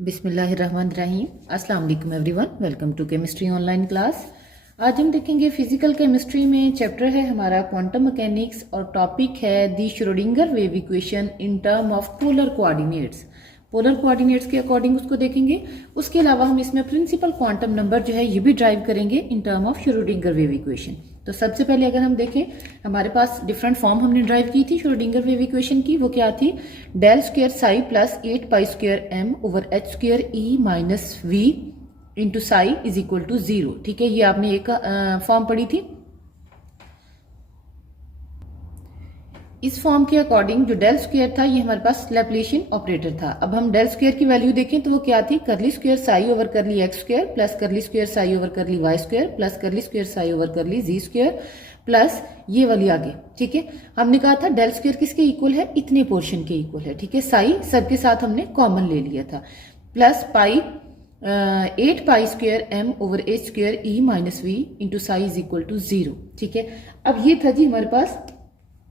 बिस्मिल्लाहिर्रहमानिर्रहीम। अस्सलाम वालेकुम everyone, welcome to chemistry online class. आज हम देखेंगे फिजिकल केमिस्ट्री में चैप्टर है हमारा क्वांटम मैकेनिक्स और टॉपिक है the Schrodinger wave equation in term of polar coordinates. Polar coordinates के अकॉर्डिंग उसको देखेंगे। उसके अलावा हम इसमें प्रिंसिपल क्वांटम नंबर जो है ये भी ड्राइव करेंगे in term of Schrodinger wave equation. तो सबसे पहले अगर हम देखें, हमारे पास डिफरेंट फॉर्म हमने ड्राइव की थी श्रोडिंगर वेव इक्वेशन की। वो क्या थी? Del square psi plus 8 pi square m over h square E minus V into psi is equal to 0। ठीक है, ये आपने एक फॉर्म पढ़ी थी। इस फॉर्म के अकॉर्डिंग जो डेल स्क्वायर था ये हमारे पास लैप्लेशियन ऑपरेटर था। अब हम डेल स्क्वायर की वैल्यू देखें तो वो क्या थी? Curly square psi over curly x square plus curly square psi over curly y square plus curly square psi over curly z square plus ये वाली आगे। ठीक है, हमने कहा था डेल स्क्वायर किसके इक्वल है? इतने पोर्शन के इक्वल है। ठीक है, साई सबके साथ हमने कॉमन ले लिया था plus pi 8 pi square m over h square E minus V into psi is equal to 0। ठीक है, अब ये था जी हमारे पास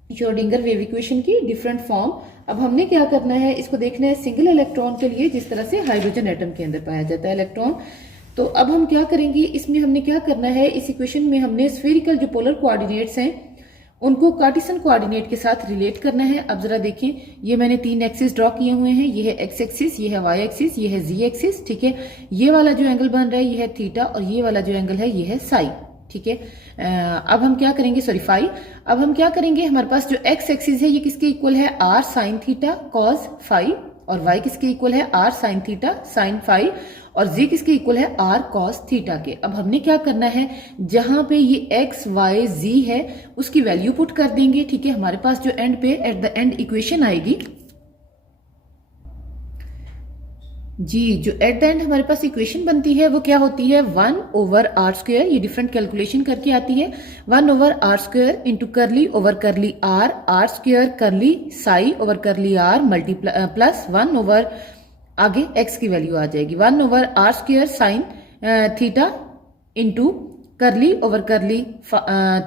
श्रोडिंगर वेव इक्वेशन की डिफरेंट फॉर्म। अब हमने क्या करना है, इसको देखना है सिंगल इलेक्ट्रॉन के लिए, जिस तरह से हाइड्रोजन एटम के अंदर पाया जाता है इलेक्ट्रॉन। तो अब हम क्या करेंगे, इसमें हमने क्या करना है, इस इक्वेशन में हमने स्फेरिकल जो पोलर कोऑर्डिनेट्स हैं उनको कार्टेशियन कोऑर्डिनेट के साथ रिलेट करना है। अब जरा देखें, ये मैंने 3 एक्सिस ड्रॉ किए हुए हैं। ये है एक्स एक्सिस, ये है वाई एक्सिस, ये है जी एक्सिस। ठीक है, ये वाला जो एंगल बन रहा है ये है थीटा और ये वाला जो एंगल है ये है साई। ठीक है, अब हम क्या करेंगे, सॉरी फाई। अब हम क्या करेंगे, हमारे पास जो एक्स एक्सिस है ये किसके इक्वल है? R sin theta cos phi. और वाई किसके इक्वल है? R sin theta sin phi. और जी किसके इक्वल है? आर कॉस थीटा के। अब हमने क्या करना है, जहां पे ये एक्स वाई जी है उसकी वैल्यू पुट कर देंगे। ठीक है, हमारे पास जो एंड पे एट द एंड इक्वेशन आएगी जी, जो एट द एंड हमारे पास इक्वेशन बनती है वो क्या होती है? 1 ओवर आर स्क्वायर, ये डिफरेंट कैलकुलेशन करके आती है। 1 over r square into curly over curly r square curly psi over curly r multiply plus 1 over आगे एक्स की वैल्यू आ जाएगी 1 over r square sine theta into curly over curly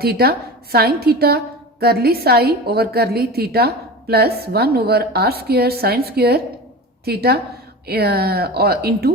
theta sine theta curly psi over curly theta plus 1 over r square sine square theta और into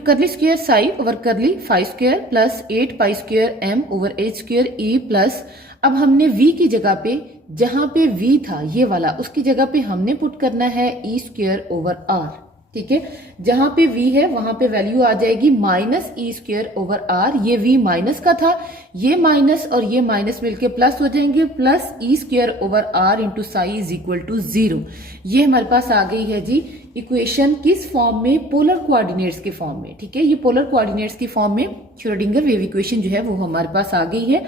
curly square psi over करली phi square plus 8 pi square m over h square ई plus. अब हमने v की जगह पे, जहां पे v था ये वाला, उसकी जगह पे हमने पुट करना है ई स्क्वायर ओवर आर। ठीक है, जहां पे v है वहां पे वैल्यू आ जाएगी minus e square over r. ये v माइनस का था, ये माइनस और ये माइनस मिलके प्लस हो जाएंगे, plus e square over r into psi is equal to 0। ये हमारे पास आ गई है जी इक्वेशन, किस फॉर्म में? पोलर कोऑर्डिनेट्स के फॉर्म में। ठीक है, ये पोलर कोऑर्डिनेट्स की फॉर्म में श्रोडिंगर वेव इक्वेशन जो है वो हमारे पास आ गई है।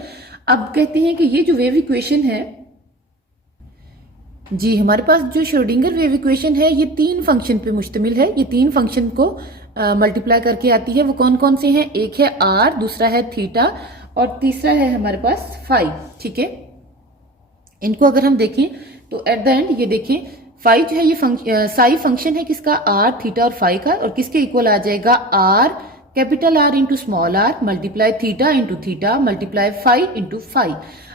अब कहते हैं कि ये जो वेव इक्वेशन है जी, हमारे पास जो श्रोडिंगर वेव इक्वेशन है ये 3 फंक्शन पे मुश्तमिल है। ये 3 फंक्शन को मल्टीप्लाई करके आती है। वो कौन कौन से हैं? एक है आर, दूसरा है थीटा और तीसरा है हमारे पास फाई। ठीक है, इनको अगर हम देखें तो एट द एंड ये देखें, फाई जो है ये साई फंक्शन है किसका? आर थीटा और फाई का। और किसके इक्वल आ जाएगा? R capital R into small r multiply theta into theta multiply phi into phi.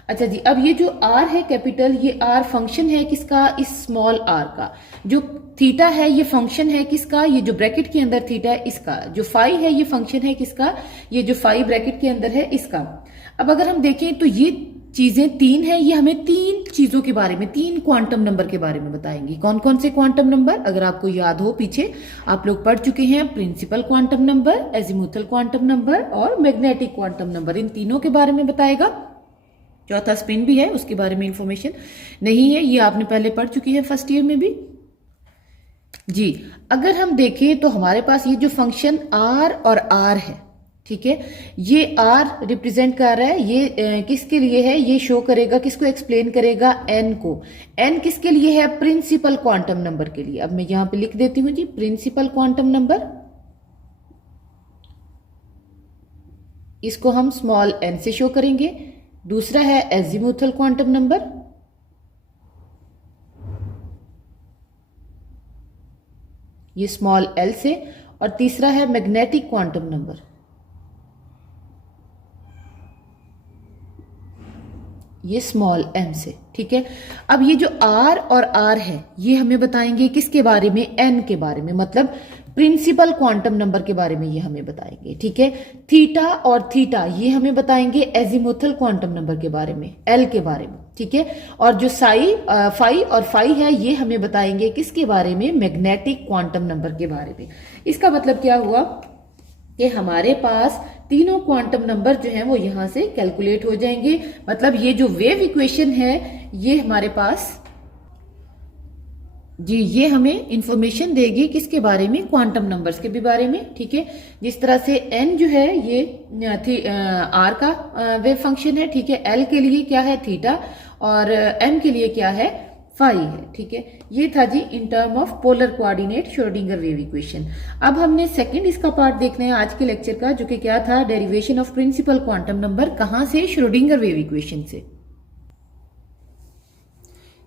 अच्छा जी, अब ये जो आर है कैपिटल, ये आर फंक्शन है किसका? इस स्मॉल आर का। जो थीटा है ये फंक्शन है किसका? ये जो ब्रैकेट के अंदर थीटा है इसका। जो फाई है ये फंक्शन है किसका? ये जो फाई ब्रैकेट के अंदर है इसका। अब अगर हम देखें तो ये चीजें 3 है, ये हमें 3 चीजों के बारे में, 3 क्वांटम नंबर के बारे में बताएंगी। कौन कौन से क्वांटम नंबर? अगर आपको याद हो, पीछे आप लोग पढ़ चुके हैं, principal quantum number, azimuthal quantum number और मैग्नेटिक क्वांटम नंबर। इन तीनों के बारे में बताएगा। चौथा स्पिन भी है, उसके बारे में इंफॉर्मेशन नहीं है, ये आपने पहले पढ़ चुकी है फर्स्ट ईयर में भी जी। अगर हम देखें तो हमारे पास ये जो फंक्शन आर और आर है, ठीक है, ये आर रिप्रेजेंट कर रहा है, ये किसके लिए है? ये शो करेगा, किसको एक्सप्लेन करेगा? एन को। एन किसके लिए है? प्रिंसिपल क्वांटम नंबर के लिए। अब मैं यहां पे लिख देती हूं जी, प्रिंसिपल क्वांटम नंबर, इसको हम स्मॉल एन से शो करेंगे। दूसरा है एजीमुथल क्वांटम नंबर, ये स्मॉल एल से। और तीसरा है मैग्नेटिक क्वांटम नंबर, ये स्मॉल m से, ठीक है। अब ये जो r और r है ये हमें बताएंगे किसके बारे में, n के बारे में, मतलब प्रिंसिपल क्वांटम नंबर के बारे में ये हमें बताएंगे, ठीक है। थीटा और थीटा ये हमें बताएंगे एजीमुथल क्वांटम नंबर के बारे में, l के बारे में, ठीक है। और जो फाई और फाई है ये हमें बताएंगे किसके बारे में, मैग्नेटिक क्वांटम नंबर के बारे में। इसका मतलब क्या हुआ कि हमारे पास तीनों क्वांटम नंबर जो हैं वो यहां से कैलकुलेट हो जाएंगे। मतलब ये जो वेव इक्वेशन है ये हमारे पास जी ये हमें इंफॉर्मेशन देगी किसके बारे में, क्वांटम नंबर्स के भी बारे में, ठीक है। जिस तरह से n जो है ये r का वेव फंक्शन है, ठीक है। l के लिए क्या है, थीटा, और m के लिए क्या है, फाई है, ठीक है। ये था जी in term of polar coordinate Schrodinger wave equation. अब हमने सेकंड इसका पार्ट देखना है आज के लेक्चर का, जो कि क्या था, derivation of principal quantum number. कहां से, श्रोडिंगर वेव इक्वेशन से।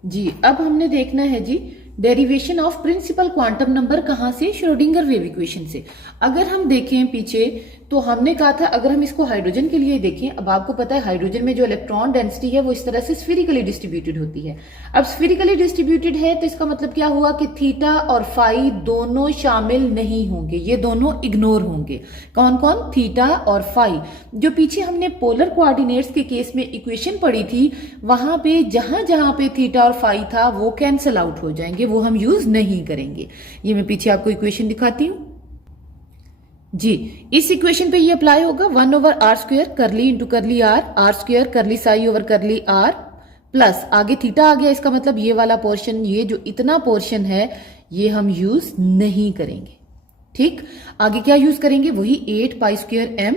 जी अब हमने देखना है जी derivation of principal quantum number कहां से, श्रोडिंगर वेव इक्वेशन से। अगर हम देखें पीछे तो हमने कहा था अगर हम इसको हाइड्रोजन के लिए देखें, अब आपको पता है हाइड्रोजन में जो इलेक्ट्रॉन डेंसिटी है वो इस तरह से स्फीरिकली डिस्ट्रीब्यूटेड होती है। अब स्फीरिकली डिस्ट्रीब्यूटेड है तो इसका मतलब क्या हुआ कि थीटा और फाई दोनों शामिल नहीं होंगे, ये दोनों इग्नोर होंगे। कौन कौन, थीटा और फाई। जो पीछे हमने पोलर कोऑर्डिनेट्स के केस में इक्वेशन पढ़ी थी वहां पे जहां जहां पे थीटा और फाई था वो कैंसल आउट हो जाएंगे, वो हम यूज नहीं करेंगे। ये मैं पीछे आपको इक्वेशन दिखाती हूं जी। इस इक्वेशन पे ये अप्लाई होगा 1/r² करली इंटू करली r square curly psi over curly r plus आगे थीटा आ गया। इसका मतलब ये वाला पोर्शन, ये जो इतना पोर्शन है ये हम यूज नहीं करेंगे, ठीक। आगे क्या यूज करेंगे, वही 8π² m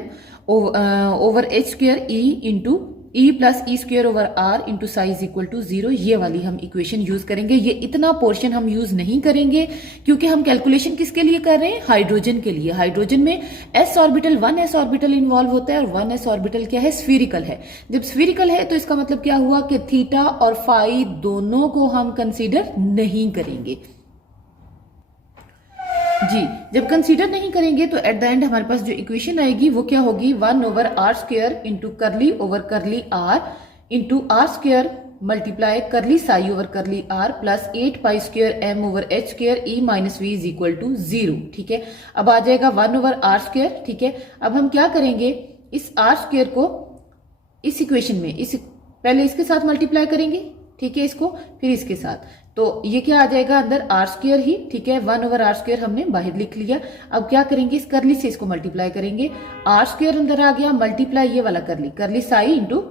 over h² e into E plus E square over r into psi is equal to 0। ये वाली हम इक्वेशन यूज करेंगे। ये इतना पोर्शन हम यूज नहीं करेंगे क्योंकि हम कैलकुलेशन किसके लिए कर रहे हैं, हाइड्रोजन के लिए। हाइड्रोजन में s orbital 1s orbital involve होता है और 1s ऑर्बिटल क्या है, स्फीरिकल है। जब स्फीरिकल है तो इसका मतलब क्या हुआ कि थीटा और फाई दोनों को हम कंसीडर नहीं करेंगे जी। जब कंसीडर नहीं करेंगे तो एट द एंड हमारे पास जो इक्वेशन आएगी वो क्या होगी, 1/r² into curly over curly r into r² multiply curly psi over curly r plus 8π² m over h² e minus v is equal to 0, ठीक है। अब आ जाएगा 1/r², ठीक है। अब हम क्या करेंगे, इस r² को इस इक्वेशन में पहले इसके साथ मल्टीप्लाई करेंगे, ठीक है, इसको फिर इसके साथ, तो ये क्या आ जाएगा अंदर r² ही, ठीक है। 1/r² हमने बाहर लिख लिया। अब क्या करेंगे, इस करली से इसको मल्टीप्लाई करेंगे, r² अंदर आ गया, मल्टीप्लाई ये वाला करली साई इंटू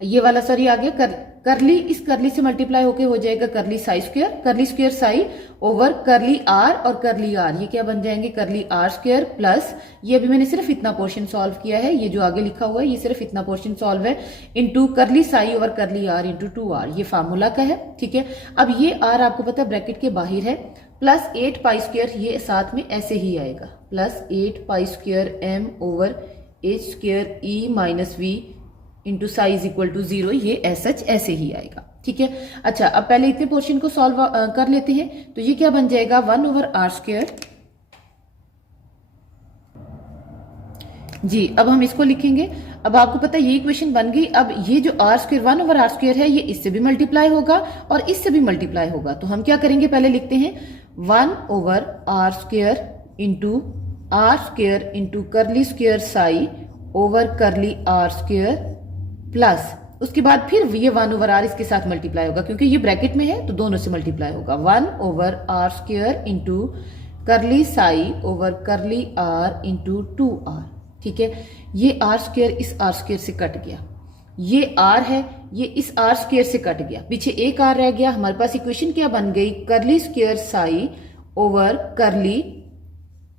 ये वाला सॉरी आ गया करली, इस करली से मल्टीप्लाई होके हो जाएगा curly square psi over curly r और करली r, ये क्या बन जाएंगे, करली r² प्लस ये अभी मैंने सिर्फ इतना पोर्शन सॉल्व किया है, ये जो आगे लिखा हुआ है ये सिर्फ इतना पोर्शन सॉल्व है, इंटू करली psi over curly r into 2r, ये फार्मूला का है, ठीक है। अब ये r आपको पता है ब्रैकेट के बाहर है, प्लस 8π² ये साथ में ऐसे ही आएगा, plus 8π² m over h² e minus v into psi is equal to 0, ये ऐसे ही आएगा, ठीक है। अच्छा अब पहले इतने पोर्शन को सॉल्व कर लेते हैं, तो ये क्या बन जाएगा 1/r²। जी अब हम इसको लिखेंगे। अब आपको पता है ये इक्वेशन बन गई। अब ये जो r² 1/r² है ये इससे भी मल्टीप्लाई होगा और इससे भी मल्टीप्लाई होगा, तो हम क्या करेंगे, पहले लिखते हैं 1/r² into curly square psi over करली r² प्लस उसके बाद फिर ये 1/r इसके साथ मल्टीप्लाई होगा क्योंकि ये ब्रैकेट में है तो दोनों से मल्टीप्लाई होगा, 1/r² इंटू करली psi over curly r into 2r, ठीक है। ये r² इस r² से कट गया, ये r है ये इस r² से कट गया, पीछे एक r रह गया। हमारे पास इक्वेशन क्या बन गई, करली स्क्वायर साई ओवर करली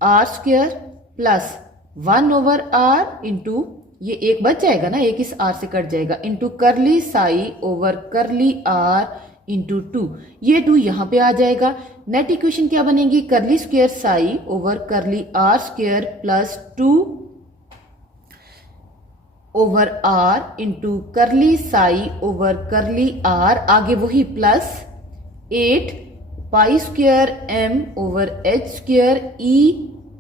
r² प्लस 1/r इंटू ये एक बच जाएगा ना, एक इस r से कट जाएगा, इंटू करली psi over curly r into 2, ये 2 यहां पे आ जाएगा। नेट इक्वेशन क्या बनेगी, करली स्क्वायर साई ओवर करली r² plus 2 over r into करली साई ओवर करली r, आगे वही plus 8π² m over h² e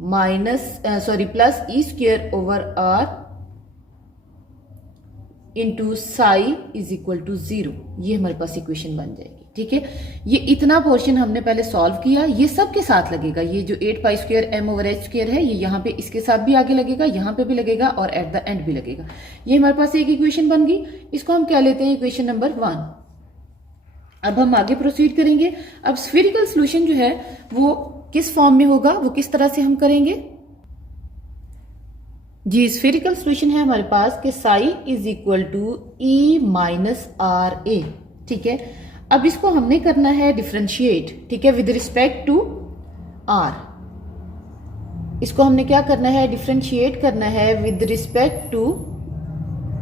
minus plus e² over r into psi is equal to 0। ये हमारे पास इक्वेशन बन जाएगी। ठीक है, ये इतना पोर्शन हमने पहले सॉल्व किया, ये सब के साथ लगेगा। ये जो 8 pi square m over h square है, ये यहाँ पे इसके साथ भी आगे लगेगा, यहाँ पे भी लगेगा और एट द एंड भी लगेगा। ये हमारे पास एक इक्वेशन बन गई। इसको हम क्या लेते हैं, इक्वेशन नंबर 1। अब हम आगे प्रोसीड करेंगे। अब स्फेरिकल सोल्यूशन जो है वो किस फॉर्म में होगा, वो किस तरह से हम करेंगे जी। स्फेरिकल सोल्यूशन है हमारे पास कि psi is equal to E minus r a. ठीक है, अब इसको हमने करना है डिफरेंशिएट। ठीक है, विद रिस्पेक्ट टू आर। इसको हमने क्या करना है, डिफरेंशिएट करना है विद रिस्पेक्ट टू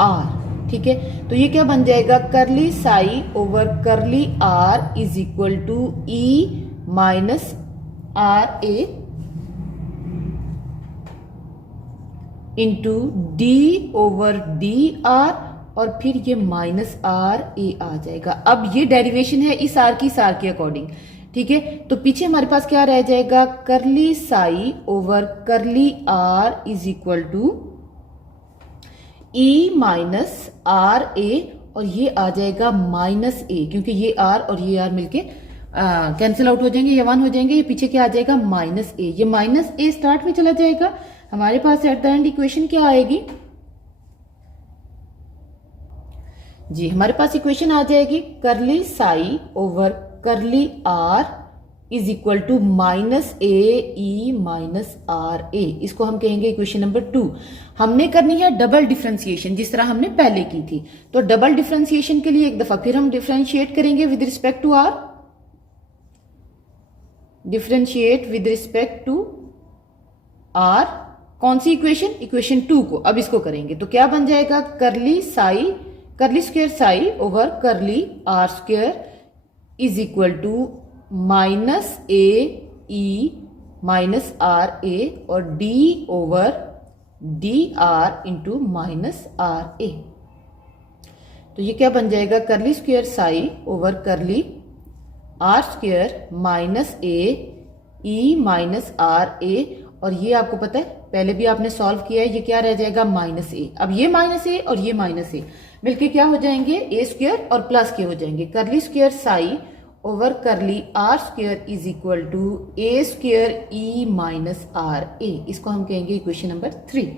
आर। ठीक है, तो ये क्या बन जाएगा, curly psi over curly r is equal to E minus r a into d over d r, और फिर ये माइनस आर ए आ जाएगा। अब ये डेरिवेशन है इस आर के अकॉर्डिंग। ठीक है, तो पीछे हमारे पास क्या रह जाएगा, curly psi over curly r is equal to E minus r a, और ये आ जाएगा माइनस ए, क्योंकि ये आर और ये आर मिलके कैंसिल आउट हो जाएंगे या 1 हो जाएंगे। ये पीछे क्या आ जाएगा, माइनस ए। ये माइनस ए स्टार्ट में चला जाएगा। हमारे पास एट द एंड इक्वेशन क्या आएगी जी, हमारे पास इक्वेशन आ जाएगी curly psi over curly r is equal to minus a e minus r a. इसको हम कहेंगे इक्वेशन नंबर 2। हमने करनी है डबल डिफरेंशिएशन, जिस तरह हमने पहले की थी। तो डबल डिफरेंशिएशन के लिए एक दफा फिर हम डिफरेंशिएट करेंगे with respect to r. Differentiate with respect to r, कौन सी इक्वेशन, इक्वेशन 2 को। अब इसको करेंगे तो क्या बन जाएगा, curly psi curly square psi over curly r square is equal to minus a e minus r a और d over d r into minus r a. तो ये क्या बन जाएगा, curly square psi over curly r square minus a e minus r a, और ये आपको पता है पहले भी आपने सॉल्व किया है, ये क्या रह जाएगा, माइनस ए। अब ये माइनस ए और ये माइनस ए मिलके क्या हो जाएंगे, ए स्क्वायर और प्लस के हो जाएंगे। Curly square psi over curly r square is equal to a square E minus r a. इसको हम कहेंगे इक्वेशन नंबर 3।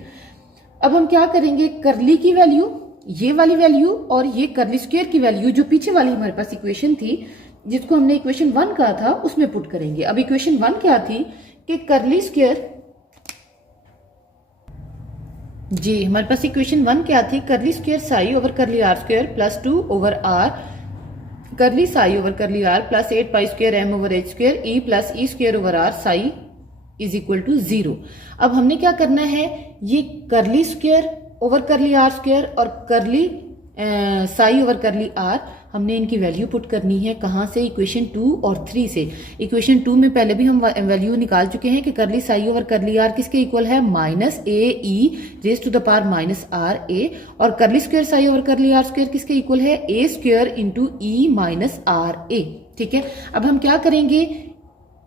अब हम क्या करेंगे, करली की वैल्यू, ये वाली वैल्यू और ये करली स्क्वायर की वैल्यू जो पीछे वाली हमारे पास इक्वेशन थी, जिसको हमने इक्वेशन 1 कहा था, उसमें पुट करेंगे। अब इक्वेशन 1 क्या थी कि करली स्क्वायर जी, हमारे पास इक्वेशन 1 क्या थी, curly square psi over curly r square plus 2 over r curly psi over curly r plus 8 pi square m over h square E plus e square over r psi is equal to 0। अब हमने क्या करना है, ये curly square over curly r square और curly psi over curly are, हमने इनकी value put करनी है कहाँ से, इक्वेशन 2 और 3 से। इक्वेशन 2 में पहले भी हम वैल्यू निकाल चुके हैं कि curly psi over curly r किसके इक्वल है, minus a e raise to the power minus r a, और curly square psi over curly r square किसके इक्वल है, a square into e minus r a. ठीक है, अब हम क्या करेंगे,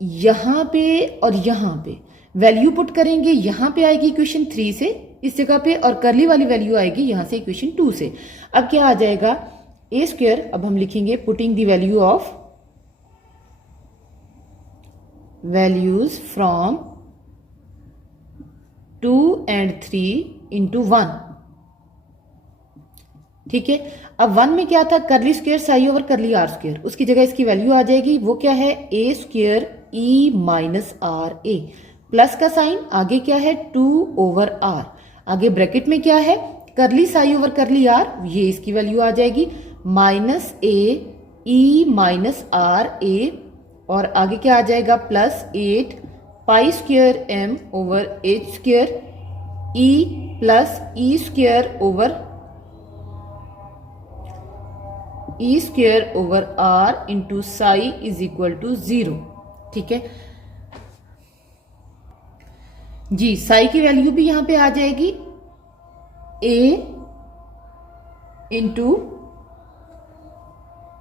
यहां पे और यहां पे वैल्यू पुट करेंगे। यहां पे आएगी इक्वेशन 3 से इस जगह पे, और करली वाली वैल्यू आएगी यहां से इक्वेशन 2 से। अब क्या आ जाएगा, ए स्क्वायर, अब हम लिखेंगे putting the value of values from 2 and 3 into 1। ठीक है, अब 1 में क्या था, curly square psi over curly r square, उसकी जगह इसकी वैल्यू आ जाएगी, वो क्या है, a square E minus r a, plus का साइन, आगे क्या है 2 ओवर आर, आगे ब्रैकेट में क्या है, करली साई ओवर करली आर, ये इसकी वैल्यू आ जाएगी minus a e minus r a, और आगे क्या आ जाएगा, plus 8 pi square m over h square E plus e square over r into psi is equal to 0। ठीक है जी, साई की वैल्यू भी यहां पे आ जाएगी ए इंटू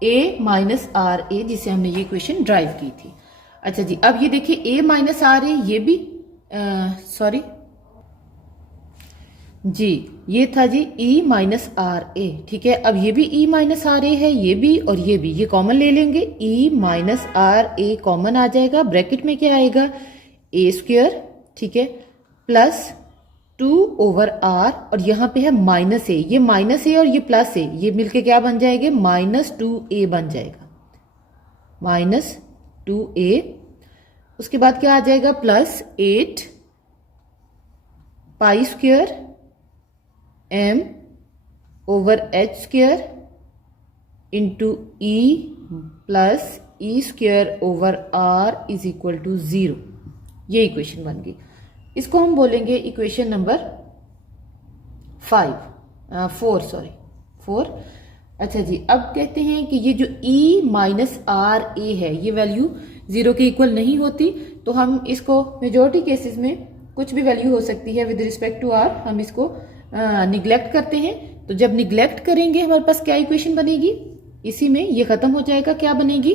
ए माइनस आर ए, जिसे हमने ये इक्वेशन ड्राइव की थी। अच्छा जी, अब ये देखिए ए माइनस आर ए, ये भी सॉरी जी ये था जी e माइनस आर ए, ठीक है। अब ये भी e माइनस आर ए है, ये भी और ये कॉमन ले लेंगे। e minus r a common आ जाएगा, ब्रैकेट में क्या आएगा ए स्क्वेयर, ठीक है, प्लस 2 ओवर आर, और यहाँ पे है माइनस ए, ये माइनस ए और ये प्लस ए, ये मिलके क्या बन जाएंगे माइनस 2a बन जाएगा, माइनस 2a। उसके बाद क्या आ जाएगा plus 8 pi square m over H square into E plus E square over are is equal to 0। ये इक्वेशन बन गई। इसको हम बोलेंगे इक्वेशन नंबर 4। अच्छा जी, अब कहते हैं कि ये जो e माइनस आर ए है, ये वैल्यू 0 के इक्वल नहीं होती, तो हम इसको मेजॉरिटी केसेस में कुछ भी वैल्यू हो सकती है विद रिस्पेक्ट टू आर, हम इसको निग्लेक्ट करते हैं। तो जब निग्लेक्ट करेंगे हमारे पास क्या इक्वेशन बनेगी, इसी में ये खत्म हो जाएगा। क्या बनेगी,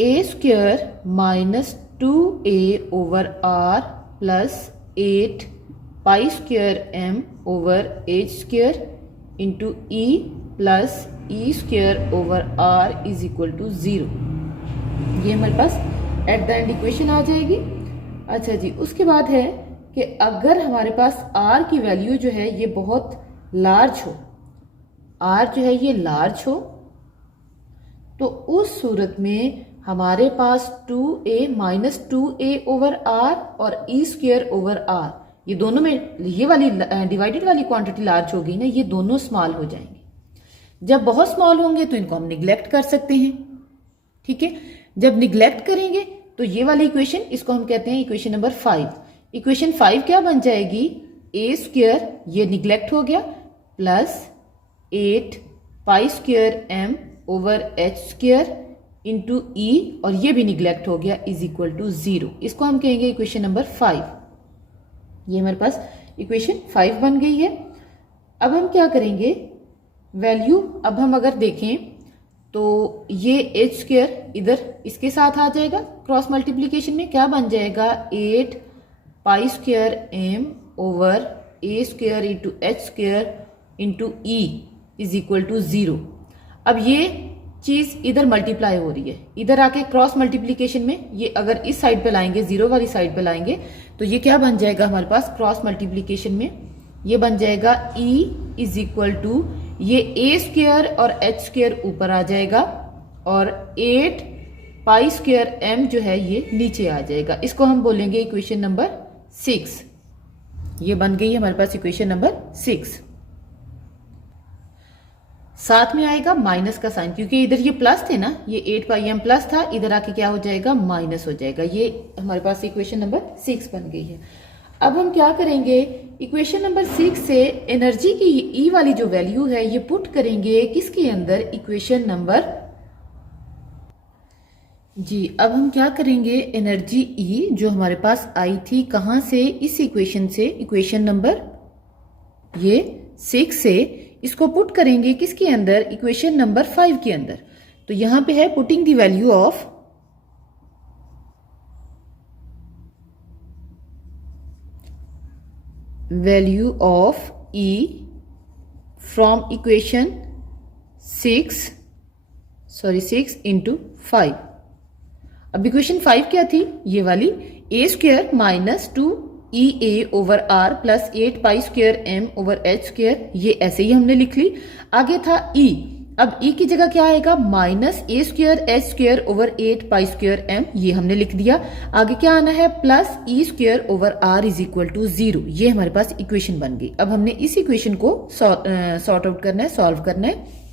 a square minus 2a over r plus 8 pi square m over H square into E plus E square over are is equal to 0। ये हमारे पास एट द एंड इक्वेशन आ जाएगी। अच्छा जी, उसके बाद है कि अगर हमारे पास r की वैल्यू जो है ये बहुत लार्ज हो, r जो है ये लार्ज हो, तो उस सूरत में हमारे पास 2a minus 2a over r और e स्क्वेयर ओवर r, ये दोनों में ये वाली डिवाइडेड वाली क्वांटिटी लार्ज होगी ना, ये दोनों स्मॉल हो जाएंगे। जब बहुत स्मॉल होंगे तो इनको हम निग्लेक्ट कर सकते हैं, ठीक है। जब निग्लेक्ट करेंगे तो ये वाली इक्वेशन, इसको हम कहते हैं इक्वेशन नंबर 5। इक्वेशन 5 क्या बन जाएगी, ए स्क्वेयर ये निग्लेक्ट हो गया plus 8 pi square m over H square into e, और ये भी निग्लेक्ट हो गया, इज इक्वल टू 0। इसको हम कहेंगे इक्वेशन नंबर 5। ये हमारे पास इक्वेशन 5 बन गई है। अब हम क्या करेंगे, वैल्यू अब हम अगर देखें तो ये एच स्क्वेयर इधर इसके साथ आ जाएगा, क्रॉस मल्टीप्लीकेशन में क्या बन जाएगा 8 pi square m over A square into H square into E is equal to 0। अब ये चीज इधर मल्टीप्लाई हो रही है, इधर आके क्रॉस मल्टीप्लीकेशन में ये अगर इस साइड पे लाएंगे, 0 वाली साइड पे लाएंगे, तो ये क्या बन जाएगा हमारे पास क्रॉस मल्टीप्लीकेशन में, ये बन जाएगा e इज इक्वल टू ये ए स्क्वेयर और एच स्क्वेयर ऊपर आ जाएगा और 8 पाई स्क्वेयर m जो है ये नीचे आ जाएगा। इसको हम बोलेंगे इक्वेशन नंबर 6। ये बन गई है हमारे पास इक्वेशन नंबर 6। साथ में आएगा माइनस का साइन, क्योंकि इधर ये प्लस थे ना, ये 8 पाई m प्लस था, इधर आके क्या हो जाएगा माइनस हो जाएगा। ये हमारे पास इक्वेशन नंबर 6 बन गई है। अब हम क्या करेंगे, इक्वेशन नंबर 6 से एनर्जी की ई वाली जो वैल्यू है ये पुट करेंगे किसके अंदर, इक्वेशन नंबर जी। अब हम क्या करेंगे, एनर्जी ई जो हमारे पास आई थी कहां से, इस इक्वेशन से, इक्वेशन नंबर ये 6 से, इसको पुट करेंगे किसके अंदर, इक्वेशन नंबर 5 के अंदर। तो यहां पे है putting the value of E from equation 6 into 5। अब इक्वेशन 5 क्या थी, ये वाली a square minus 2 EA over R plus 8 pi square m over h square, ये ऐसे ही हमने लिख ली। आगे था E, अब E की जगह क्या आएगा minus a square h square over 8 pi square m, ये हमने लिख दिया। आगे क्या आना है plus e square over r is equal to 0। ये हमारे पास इक्वेशन बन गई। अब हमने इस इक्वेशन को सॉर्ट आउट करना है, सॉल्व करना है।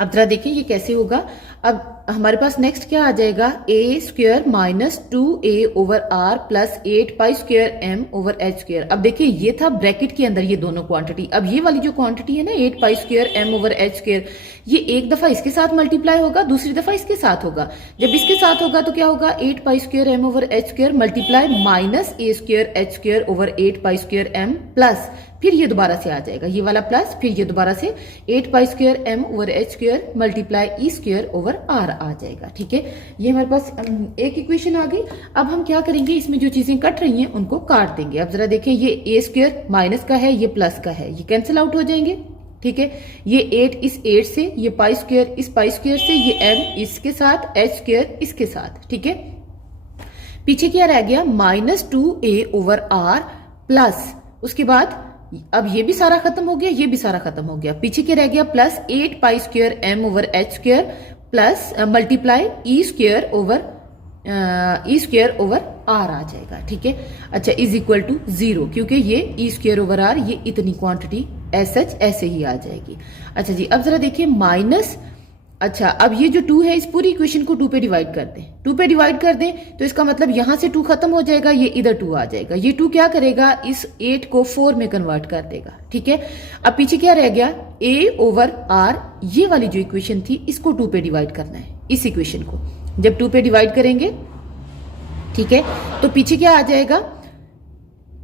अब जरा देखिए ये कैसे होगा। अब हमारे पास नेक्स्ट क्या आ जाएगा, a square minus 2a over r plus 8 pi square m over h square. अब देखिए ये था ब्रैकेट के अंदर ये दोनों क्वांटिटी। अब ये वाली जो क्वांटिटी है ना 8 pi square m over h square, ये एक दफा इसके साथ मल्टीप्लाई होगा, दूसरी दफा इसके साथ होगा। जब इसके साथ होगा तो क्या होगा 8 pi square m over h square multiply minus a square h square over 8 pi square m plus फिर ये दोबारा से आ जाएगा, ये वाला प्लस, फिर ये दोबारा से 8 pi square m over h square multiply e square over r आ जाएगा। ठीक है, ये हमारे पास एक इक्वेशन आ गई। अब हम क्या करेंगे, इसमें जो चीजें कट रही हैं उनको काट देंगे। अब जरा देखें, ये a स्क्वायर माइनस का है, ये प्लस का है, ये कैंसिल आउट हो जाएंगे। ठीक है, ये 8 इस 8 से, ये पाई स्क्वायर इस पाई स्क्वायर से, ये m इसके साथ, h स्क्वायर इसके साथ। ठीक है, पीछे क्या रह गया, -2a ओवर r प्लस, उसके बाद अब ये भी सारा खत्म हो गया, ये भी सारा खत्म हो गया, पीछे क्या रह गया, plus 8 pi square m over h square plus multiply e square over r आ जाएगा। ठीक है, अच्छा, इज इक्वल टू 0, क्योंकि ये e स्क्वायर ओवर r ये इतनी क्वांटिटी एज सच ऐसे ही आ जाएगी। अच्छा जी, अब जरा देखिए माइनस, अच्छा अब ये जो 2 है इस पूरी इक्वेशन को 2 पे डिवाइड कर दें, 2 पे डिवाइड कर दें तो इसका मतलब यहां से 2 खत्म हो जाएगा, ये इधर 2 आ जाएगा। ये 2 क्या करेगा, इस 8 को 4 में कन्वर्ट कर देगा। ठीक है, अब पीछे क्या रह गया, a ओवर r, ये वाली जो इक्वेशन थी इसको 2 पे डिवाइड करना है। इस इक्वेशन को जब 2 पे डिवाइड करेंगे, ठीक है, तो पीछे क्या आ जाएगा,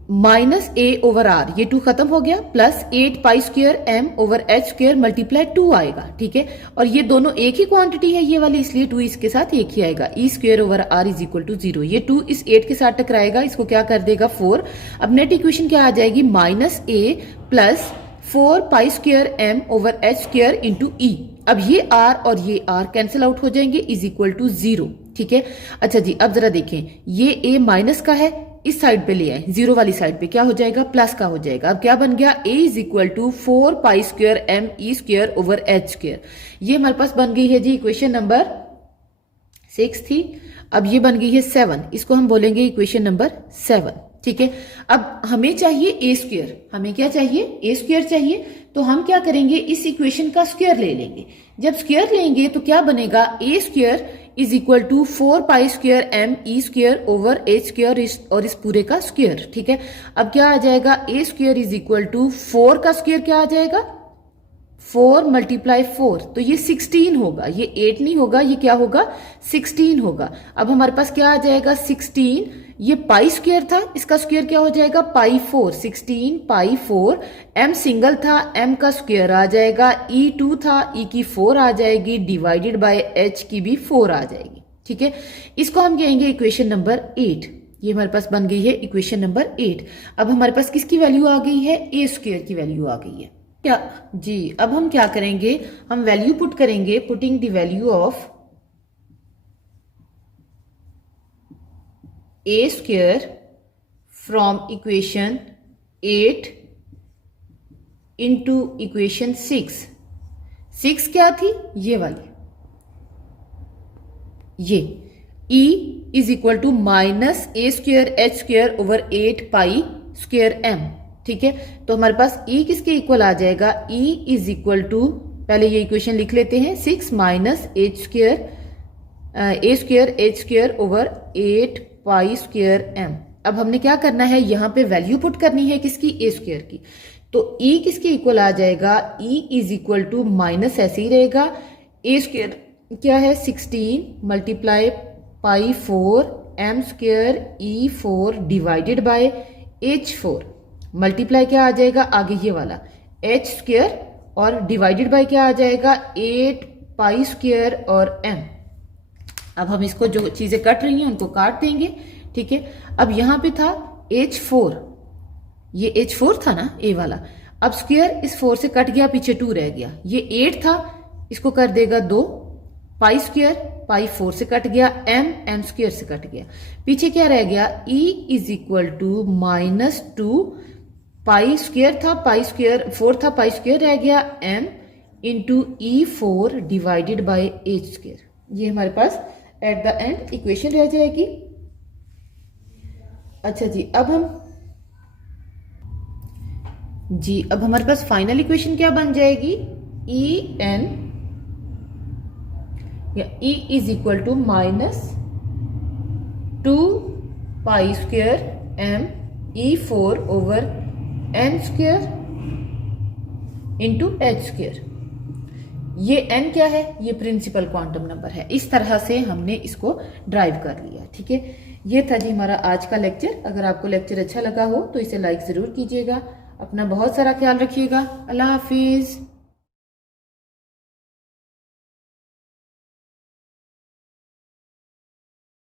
-a ओवर r, ये 2 खत्म हो गया, plus 8 pi square m over h square multiply 2 आएगा। ठीक है, और ये दोनों एक ही क्वांटिटी है ये वाली, इसलिए 2 इसके साथ एक ही आएगा। e square over r is equal to 0, ये 2 इस 8 के साथ टकराएगा, इसको क्या कर देगा 4। अब नेट इक्वेशन क्या आ जाएगी, -a plus 4 pi square m over h square into e। अब ये r और ये r कैंसिल आउट हो जाएंगे, इज इक्वल टू 0। ठीक है, अच्छा जी, अब जरा देखें, ये a माइनस का है, इस साइड पे ले आए, 0 वाली साइड पे क्या हो जाएगा, प्लस का हो जाएगा। अब क्या बन गया, a is equal to 4 pi square m e square over h square. ये हमारे पास बन गई है जी इक्वेशन नंबर 6 थी, अब ये बन गई है 7, इसको हम बोलेंगे इक्वेशन नंबर 7। ठीक है, अब हमें चाहिए a स्क्वायर, हमें क्या चाहिए, a स्क्वायर चाहिए, तो हम क्या करेंगे, इस इक्वेशन का स्क्वायर ले लेंगे। जब स्क्वायर लेंगे तो क्या बनेगा, a square is equal to 4 pi square m e square over h square और इस पूरे का स्क्वायर। ठीक है, अब क्या आ जाएगा, a square is equal to 4 का स्क्वायर क्या आ जाएगा, 4 मल्टीप्लाई 4, तो ये 16 होगा, ये 8 नहीं होगा, ये क्या होगा, 16 होगा। अब हमारे पास क्या आ जाएगा, 16, ये पाई स्क्वायर था, इसका स्क्वायर क्या हो जाएगा, पाई 4, 16 पाई 4, m सिंगल था, m का स्क्वायर आ जाएगा, e 2 था, e की 4 आ जाएगी, डिवाइडेड बाय h की भी 4 आ जाएगी। ठीक है, इसको हम कहेंगे इक्वेशन नंबर 8। ये हमारे पास बन गई है इक्वेशन नंबर 8। अब हमारे पास किसकी वैल्यू आ गई है, a स्क्वायर की वैल्यू आ गई है। क्या जी, अब हम क्या करेंगे, हम वैल्यू पुट करेंगे, putting the value of a square from equation 8 into equation 6 क्या थी, ये वाली, ये e is equal to minus a square h square over 8 pi square m। ठीक है, तो हमारे पास e किसके इक्वल आ जाएगा, e इज इक्वल टू, पहले ये इक्वेशन लिख लेते हैं, 6 minus a square h square over 8 pi square m। अब हमने क्या करना है, यहाँ पे वैल्यू पुट करनी है किसकी, a स्क्वायर की, तो e किसके इक्वल आ जाएगा, e is equal to minus ऐसे ही रहेगा, a स्क्वायर क्या है 16 multiply pi 4 m square e 4 divided by h 4 multiply क्या आ जाएगा, आगे ये वाला h स्क्वायर और डिवाइडेड बाय क्या आ जाएगा, 8 पाई स्क्वायर और m। अब हम इसको जो चीजें कट रही हैं उनको काट देंगे। ठीक है, अब यहां पे था h4, ये h4 था ना a वाला, अब स्क्वायर इस 4 से कट गया, पीछे 2 रह गया, ये 8 था, इसको कर देगा 2, पाई स्क्वायर पाई 4 से कट गया, m स्क्वायर से कट गया, पीछे क्या रह गया, e is equal to -2 pi square था, पाई स्क्वायर 4 था, पाई स्क्वायर रह गया, m into e4 divided by h square. ये हमारे पास एट द एंड इक्वेशन रह जाएगी। अच्छा जी, अब हमारे पास फाइनल इक्वेशन क्या बन जाएगी, en या e is equal to -2 pi square m e4 over n square into h square. ये n क्या है, ये प्रिंसिपल क्वांटम नंबर है। इस तरह से हमने इसको ड्राइव कर लिया। ठीक है, ये था जी हमारा आज का लेक्चर। अगर आपको लेक्चर अच्छा लगा हो तो इसे लाइक जरूर कीजिएगा। अपना बहुत सारा ख्याल रखिएगा। अल्लाह हाफिज।